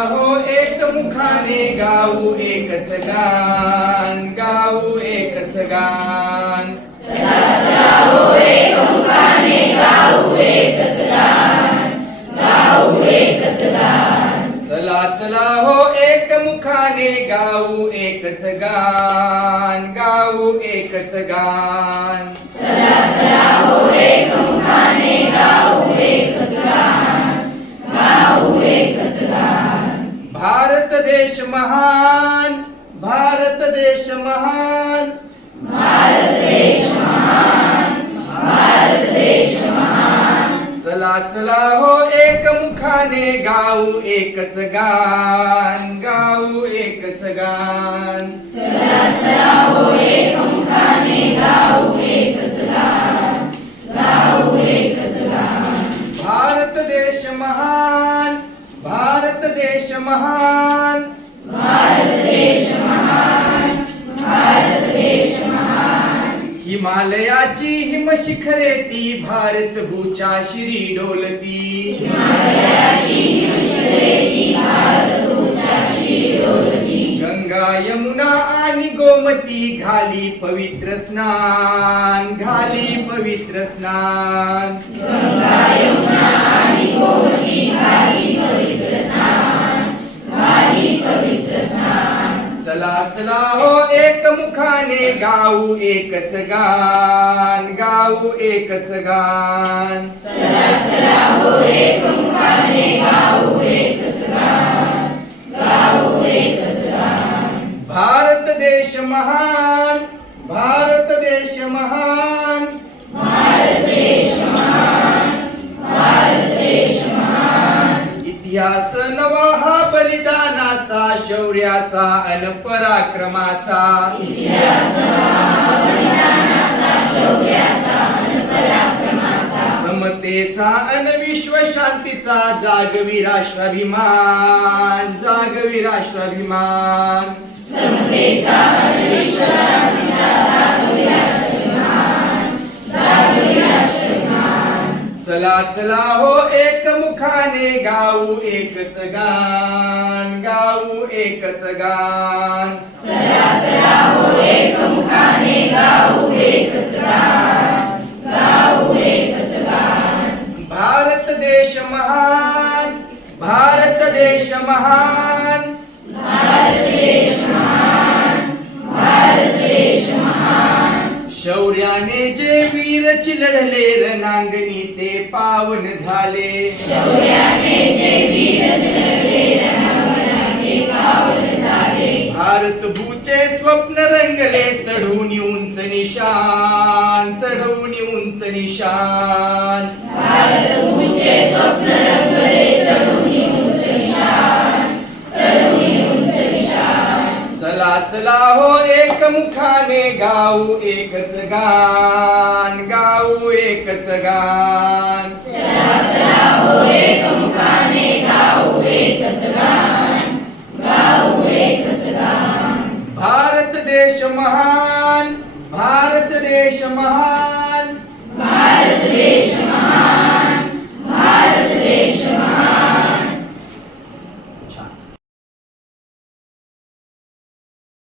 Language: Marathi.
हो एक मुखाने गाऊ एकच गान, गाऊ एकच गान. चला चला हो एक मुखाने गाऊ एकच गान, गाऊ एकच गान. चला चला हो एक मुखाने गाऊ एकच गान, गाऊ एकच गान. चला चला हो एक मुखाने गाऊ एकच गान, गाऊ एकच गान. भारत देश महान, भारत देश महान. भारत देश महान, भारत देश महान. चला चला हो एक मुखाने गाऊ एकच गान, गाऊ एकच गान. चला चला हो एक मुखाने गाऊ एकच गान, गाऊ एकच गान. भारत देश महान, भारत देश महान. भारत देश महान, भारत देश महान. हिमालयाची हिमशिखरे ती भारत भूच्या शिरी डोलती. हिमालयाची हिमशिखरे ती भारत भूच्या शिरी डोलती. गंगा यमुना आणि गोमती घाली पवित्र स्नान, घाली पवित्र स्नान. गंगा यमुना आणि गोमती घाली पवित्र स्नान, घाली पवित्र स्नान. चला चला हो एक मुखाने गाऊ एकच गान, गाऊ एकच गान. चला चला हो एक मुखाने गाऊ एकच गान, गाऊ एकच गान. भारत देश महान, भारत देश महान. भारत देश महान, भारत देश महान. इतिहास नवा हा बलिदानाचा, शौर्याचा अन पराक्रमाचा. इतिहास बलिदानाचा, शौर्याचा अन पराक्रमाचा. समतेचा अन विश्व शांतीचा, जागवी राष्ट्राभिमान, जागवी राष्ट्राभिमान. समतेचा अन विश्व शांतीचा, जागवी राष्ट्राभिमान, जागवी राष्ट्राभिमान. चला चला हो एक मुखाने गाऊ एकच गान, गाऊ एकच गान. चला चला हो एक मुखाने गाऊ एकच गान, गाऊ एकच गान. भारत देश महान, भारत देश महान. भारत देश महान, भारत देश महान. शौर्याने जे वीर चिलढले रणांगणी ते पावन झाले. शौर्याने जे वीर चिलढले रणांगणी पावन झाले. भारत भूचे स्वप्न रंगले चढून उंच निशान, चढून उंच निशान. भारत भूचे स्वप्न रंगले चढून उंच निशान, चढून उंच निशान. चला चला हो एक मुखाने गाऊ एकच गान, गाऊ एकच गान.